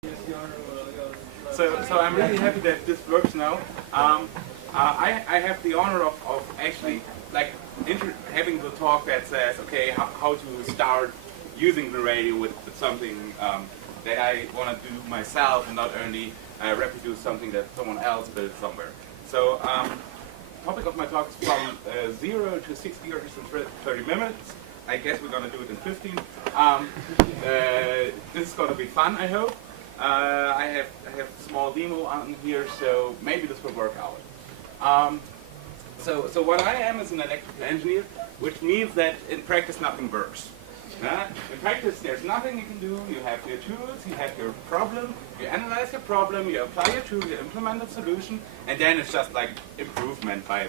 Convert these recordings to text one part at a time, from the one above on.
So I'm really happy that this works now. I have the honor of actually like having the talk that says, okay, how to start using the radio with something that I want to do myself and not only reproduce something that someone else built somewhere. So topic of my talk is from 0 to 60 Hz in 30 minutes. I guess we're going to do it in 15. This is going to be fun, I hope. I have a small demo on here, so maybe this will work out. So what I am is an electrical engineer, which means that in practice nothing works. In practice there's nothing you can do. You have your tools, you have your problem, you analyze your problem, you apply your tool, you implement a solution, and then it's just like improvement by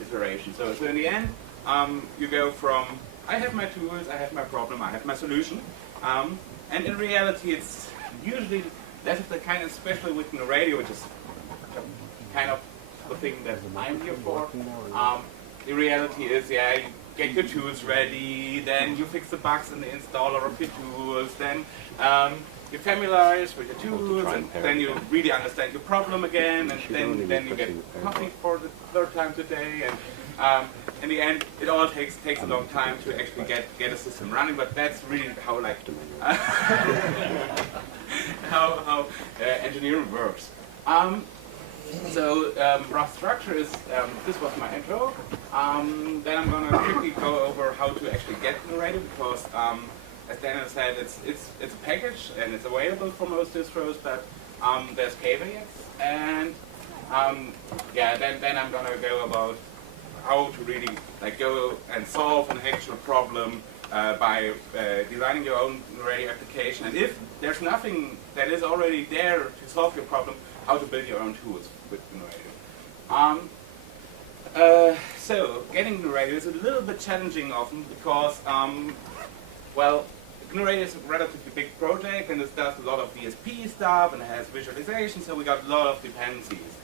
iteration. So in the end, you go from I have my tools, I have my problem, I have my solution. And in reality, it's usually less of the kind, especially with the radio, which is kind of the thing that I'm here for. The reality is, yeah, you get your tools ready, then you fix the bugs in the installer of your tools, then you familiarize with your tools, and then you really understand your problem again, and then you get coffee for the third time today, and in the end, it all takes a long time to actually get a system running, but that's really how like how engineering works. So rough structure is this was my intro. Then I'm gonna quickly go over how to actually get the radio because, as Daniel said, it's a package and it's available for most distros, but there's caveats, and then I'm gonna go about how to really like go and solve an actual problem by designing your own radio application, and if there's nothing that is already there to solve your problem, how to build your own tools with the radio. So getting the radio is a little bit challenging often because well, GNU Radio is a relatively big project and it does a lot of DSP stuff and it has visualization, so we got a lot of dependencies.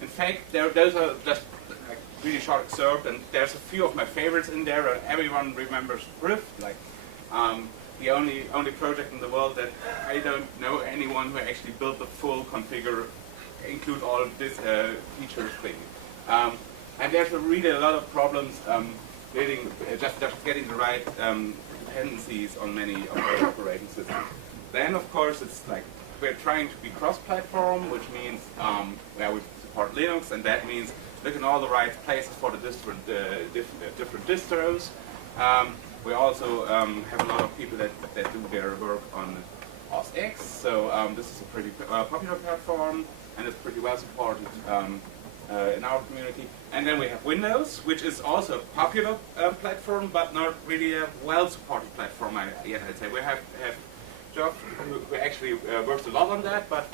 In fact, those are just like really short excerpt, and there's a few of my favorites in there. Everyone remembers Rift, like the only project in the world that I don't know anyone who actually built the full configure, include all of this features thing. And there's really a lot of problems just getting the right dependencies on many of our operating systems. Then, of course, it's like we're trying to be cross-platform, which means we support Linux, and that means look in all the right places for the different distros. We also have a lot of people that do their work on OS X, so this is a pretty popular platform, and it's pretty well supported in our community. And then we have Windows, which is also a popular platform, but not really a well-supported platform yet, I'd say. We have Geoff, who actually works a lot on that, but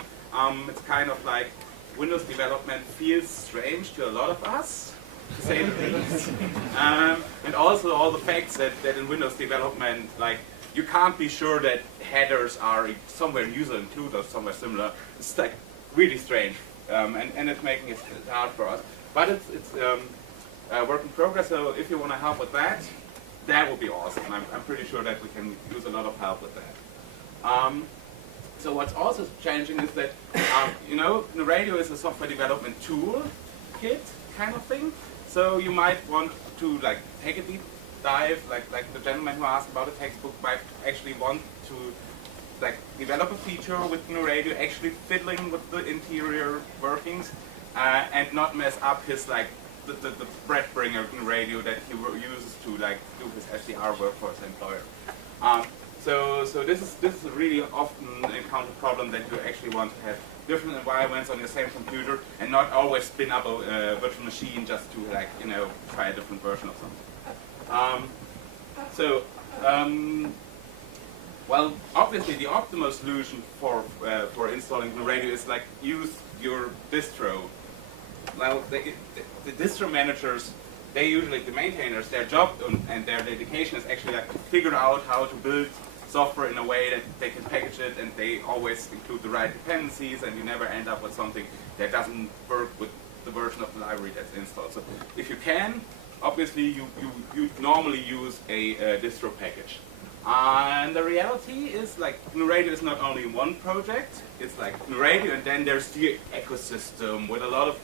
it's kind of like Windows development feels strange to a lot of us, to say the least. And also all the facts that in Windows development, like, you can't be sure that headers are somewhere user include or somewhere similar. It's like really strange, and it's making it hard for us. But it's a work in progress, so if you want to help with that, that would be awesome. I'm pretty sure that we can use a lot of help with that. So what's also changing is that, the radio is a software development tool kit kind of thing. So you might want to like take a deep dive, like the gentleman who asked about a textbook might actually want to like develop a feature with GNU Radio, actually fiddling with the interior workings, and not mess up his like the bread bringer GNU Radio that he uses to like do his SDR work for his employer. So this is a really often encountered problem, that you actually want to have different environments on your same computer and not always spin up a virtual machine just to like try a different version of something. Well, obviously the optimal solution for installing GNU Radio is like use your distro. Well, the distro managers, they usually, the maintainers, their job and their dedication is actually like to figure out how to build software in a way that they can package it, and they always include the right dependencies, and you never end up with something that doesn't work with the version of the library that's installed. So if you can, obviously you normally use a distro package. And the reality is, like, GNU Radio is not only one project, it's like GNU Radio, and then there's the ecosystem with a lot of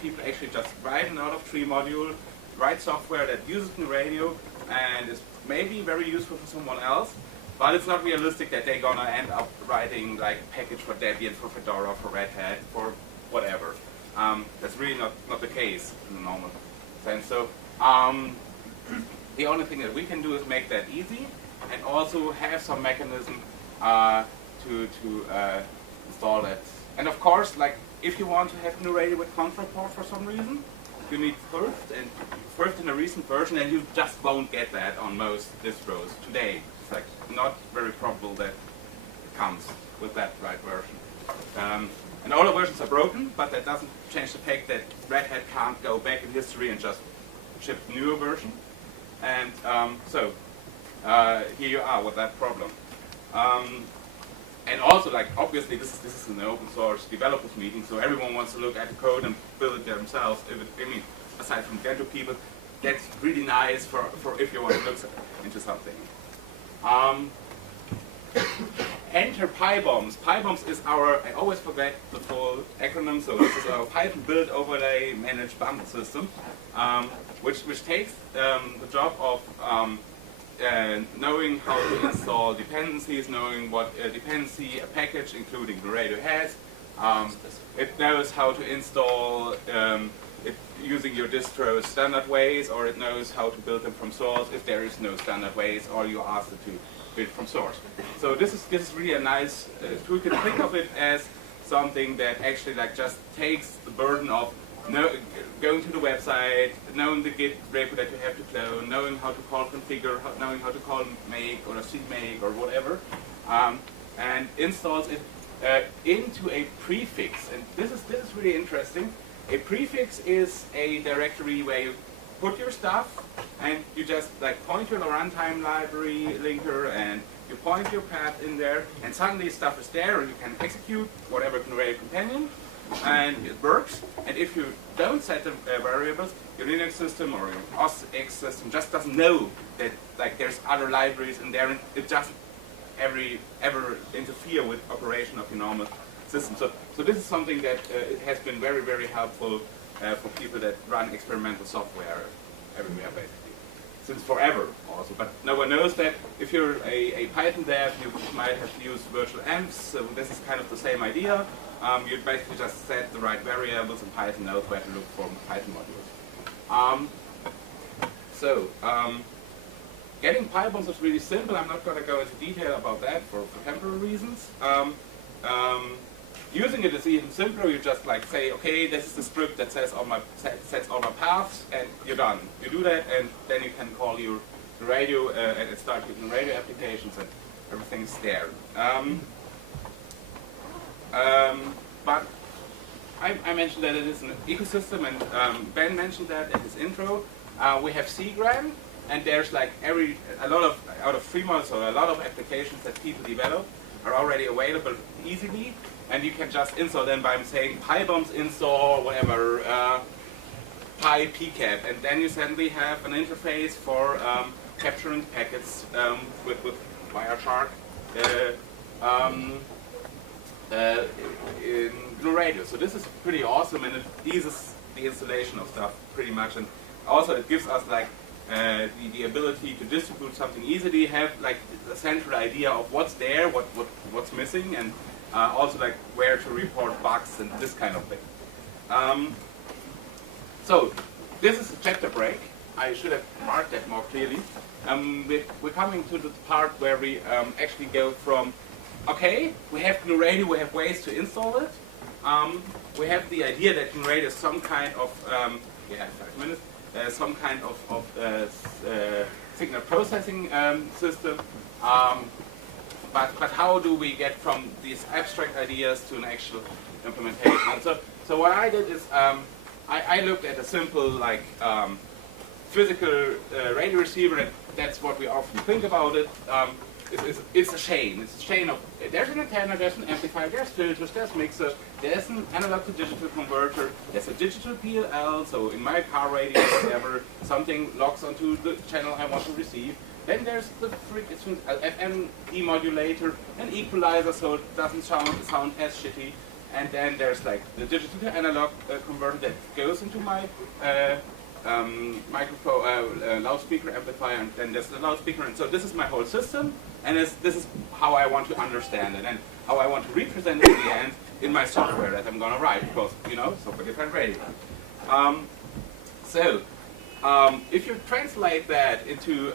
people actually just write an out-of-tree module, write software that uses GNU Radio, and is maybe very useful for someone else, but it's not realistic that they're gonna end up writing like a package for Debian, for Fedora, for Red Hat, for whatever. That's really not the case in the normal sense. So the only thing that we can do is make that easy, and also have some mechanism to install that. And of course, like, if you want to have GNU Radio with control for some reason, you need first in a recent version, and you just won't get that on most distros today. It's like not very probable that it comes with that right version. And all the versions are broken, but that doesn't change the fact that Red Hat can't go back in history and just ship a newer version. And so here you are with that problem. And also, like, obviously, this is an open source developers meeting, so everyone wants to look at the code and build it themselves. I mean, aside from Gentoo people, that's really nice for if you want to look into something. Enter PyBombs. PyBombs is our, I always forget the full acronym, so this is our Python build overlay managed bundle system, which takes the job of knowing how to install dependencies, knowing what dependency a package, including GNU Radio, has. It knows how to install it using your distro's standard ways, or it knows how to build them from source if there is no standard ways, or you ask it to build from source. So this is really a nice tool. You can think of it as something that actually like just takes the burden of going to the website, knowing the Git repo that you have to clone, knowing how to call configure, knowing how to call make or a cmake or whatever, and installs it into a prefix. And this is really interesting. A prefix is a directory where you put your stuff, and you just like point your runtime library linker, and you point your path in there, and suddenly stuff is there, and you can execute whatever GNU Radio companion, and it works. And if you don't set the variables, your Linux system or your OS X system just doesn't know that like there's other libraries in there, and it doesn't ever interfere with operation of your normal system. So this is something that it has been very, very helpful for people that run experimental software everywhere, basically, since forever also. But no one knows that if you're a Python dev, you might have used virtual amps. So this is kind of the same idea. You basically just set the right variables, and Python knows where to look for Python modules. Getting PyBombs is really simple. I'm not going to go into detail about that for temporary reasons. Using it is even simpler. You just like say, okay, this is the script that sets all my paths, and you're done. You do that, and then you can call your radio and start using radio applications, and everything's there. But I mentioned that it is an ecosystem, and Ben mentioned that in his intro. We have CGRAM, and there's like a lot of out of free models, or a lot of applications that people develop are already available easily, and you can just install them by saying PyBombs install whatever PyPcap, and then you suddenly have an interface for capturing packets with Wireshark in GNU Radio. So this is pretty awesome, and it eases the installation of stuff pretty much, and also it gives us like the ability to distribute something easily, have like a central idea of what's there, what's missing, and also like where to report bugs and this kind of thing. So this is a chapter break. I should have marked that more clearly. We're coming to the part where we actually go from, okay, we have GNU Radio, we have ways to install it. We have the idea that GNU Radio is some kind of, 5 minutes, some kind of signal processing system. But how do we get from these abstract ideas to an actual implementation? And so what I did is I looked at a simple like physical radio receiver, and that's what we often think about it. It's a chain. It's a chain of, there's an antenna, there's an amplifier, there's filters, there's mixers, there's an analog to digital converter, there's a digital PLL, so in my car radio, whatever, something logs onto the channel I want to receive. Then there's the FM demodulator, an equalizer so it doesn't sound as shitty. And then there's like the digital to analog converter that goes into my microphone, loudspeaker amplifier, and then there's the loudspeaker. And so this is my whole system, and this is how I want to understand it and how I want to represent it in the end in my software that I'm going to write, because, you know, software-defined radio. If you translate that into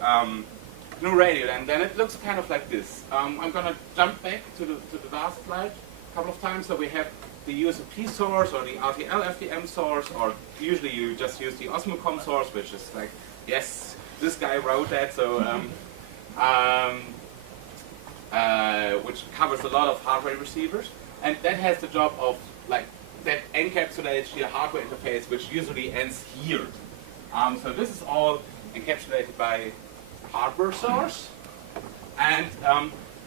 GNU Radio, then it looks kind of like this. I'm going to jump back to the last slide a couple of times. So we have the USP source or the RTL FDM source, or usually you just use the Osmocom source, which is like, yes, this guy wrote that, so which covers a lot of hardware receivers, and that has the job of like that encapsulates the hardware interface, which usually ends here. So this is all encapsulated by hardware source, and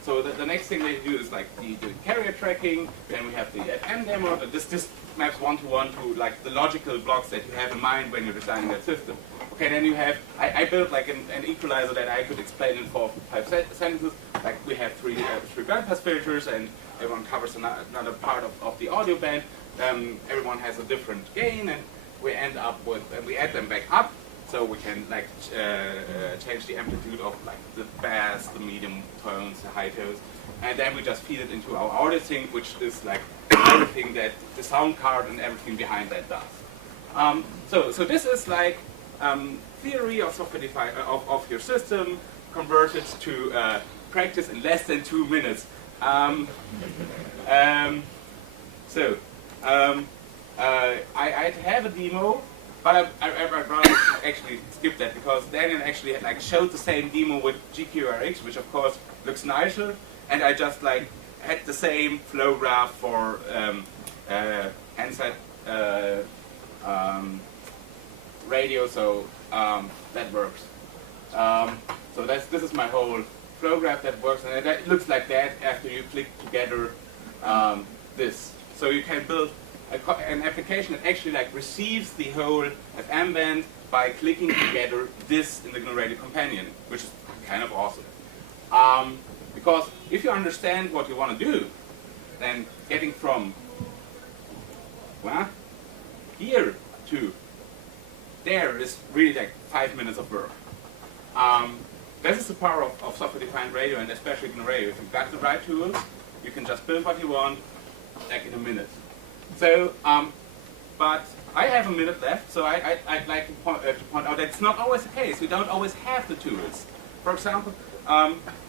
so the next thing they do is like the carrier tracking. Then we have the FM demo. This maps one-to-one to like the logical blocks that you have in mind when you're designing that system. Okay, then you have, I built like an equalizer that I could explain in 4 or 5 sentences. Like we have three bandpass filters, and everyone covers another part of the audio band. Everyone has a different gain, and we end up with, and we add them back up, so we can like change the amplitude of like the bass, the medium tones, the high tones, and then we just feed it into our audio sync, which is like everything that the sound card and everything behind that does. So this is like theory of software defined of your system converted to practice in less than 2 minutes. I have a demo, but I'd rather actually skip that, because Daniel actually like showed the same demo with GQRX, which of course looks nicer, and I just like had the same flow graph for handset radio, so that works. So this is my whole flow graph that works, and it looks like that after you click together this. So you can build an application that actually like receives the whole FM band by clicking together this in the GNU Radio Companion, which is kind of awesome. Because if you understand what you want to do, then getting from here to there is really like 5 minutes of work. This is the power of software-defined radio, and especially GNU Radio. If you've got the right tools, you can just build what you want like in a minute. So, but I have a minute left, so I'd like to point out that it's not always the case. We don't always have the tools. For example,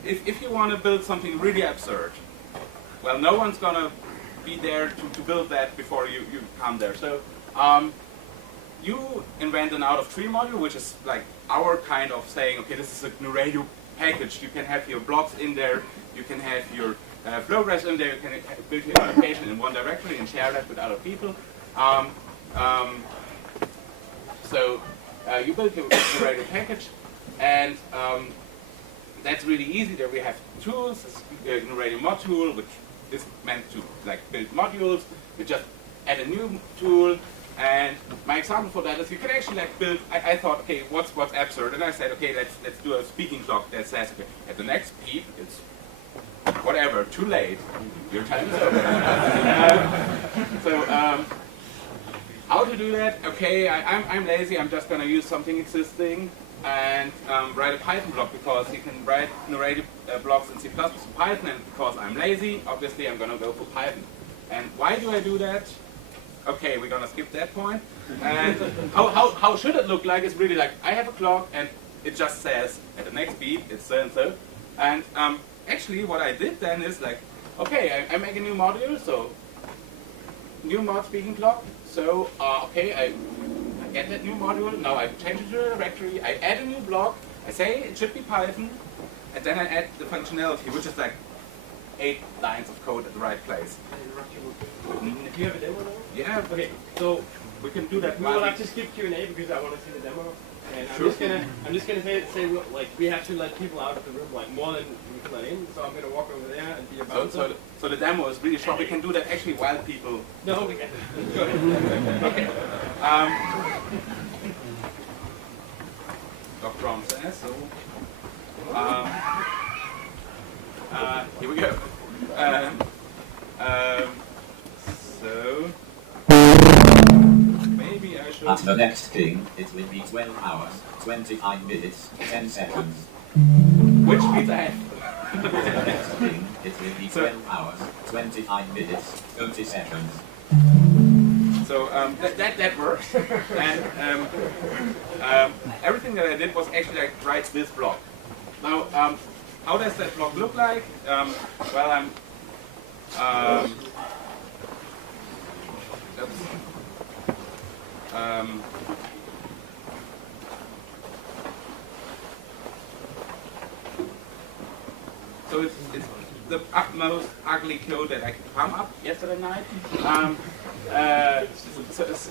if you want to build something really absurd, well, no one's going to be there to build that before you come there. So you invent an out-of-tree module, which is like our kind of saying, okay, this is a GNU Radio package. You can have your blocks in there, you can have your flow graphs in there, you can build your application in one directory and share that with other people. You build your GNU Radio package, and that's really easy. There we have tools, this GNU Radio mod tool, which is meant to like build modules. You just add a new tool, and my example for that is you can actually like build. I thought, okay, what's absurd, and I said, okay, let's do a speaking clock that says, okay, at the next beep, it's whatever, too late. Your time is over. How to do that? Okay, I'm lazy. I'm just going to use something existing and write a Python block, because you can write GNU Radio blocks in C++ with Python, and because I'm lazy, obviously I'm going to go for Python. And why do I do that? Okay, we're going to skip that point. And how should it look like? It's really like, I have a clock, and it just says, at the next beat, it's so and so. And actually, what I did then is like, okay, I make a new module, so new mod speaking clock. So, okay, I get that new module, now I change it to a directory, I add a new block, I say it should be Python, and then I add the functionality, which is like 8 lines of code at the right place. Do you have a demo now? Yeah. Okay, so we can do that. We will have to skip Q&A because I want to see the demo. And sure. I'm just gonna say like we have to let people out of the room, like more than we can let in. So I'm gonna walk over there and be about. So the demo is really short. We can do that actually while people. No, we can. Go ahead. Okay. Dr. Brown says so. Here we go. So maybe I should. At the next thing, it will be 12 hours, 25 minutes, 10 seconds. Which means I have. At the next thing, it will be 12 hours, 25 minutes, 30 seconds. So that works. And everything that I did was actually like write this block. Now, how does that block look like? Well, I'm. So it's the utmost ugly code that I could come up yesterday night.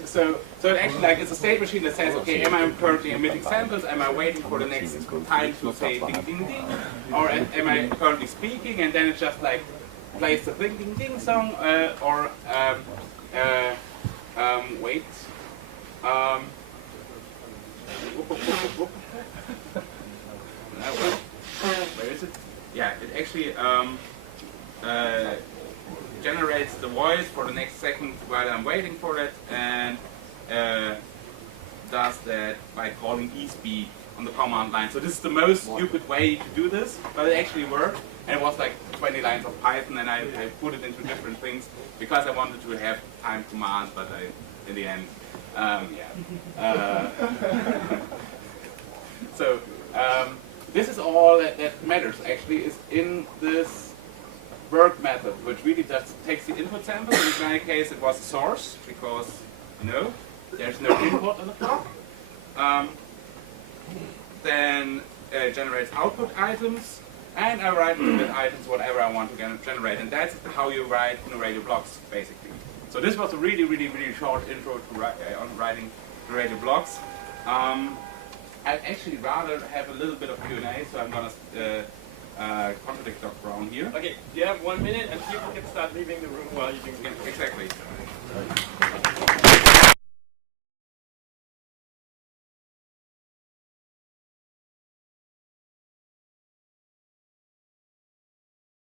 So it actually like it's a state machine that says, okay, am I currently emitting samples? Am I waiting for the next time to say ding ding ding? Or am I currently speaking? And then it just like plays the ding ding ding song, or wait. Where is it? Yeah, it actually generates the voice for the next second while I'm waiting for it, and does that by calling espeak on the command line. So this is the most stupid way to do this, but it actually worked. And it was like 20 lines of Python, and I put it into different things because I wanted to have time command, but in the end, So this is all that matters actually is in this work method, which really just takes the input sample. In my case, it was a source because there's no input on the clock. Then it generates output items, and I write with items whatever I want to generate, and that's how you write radio blocks basically. So this was a really, really, really short intro to on writing radio blocks. I'd actually rather have a little bit of Q&A, so I'm gonna contradict Dr. Brown here. Okay, you have 1 minute, and people can start leaving the room while you do. Yeah, exactly.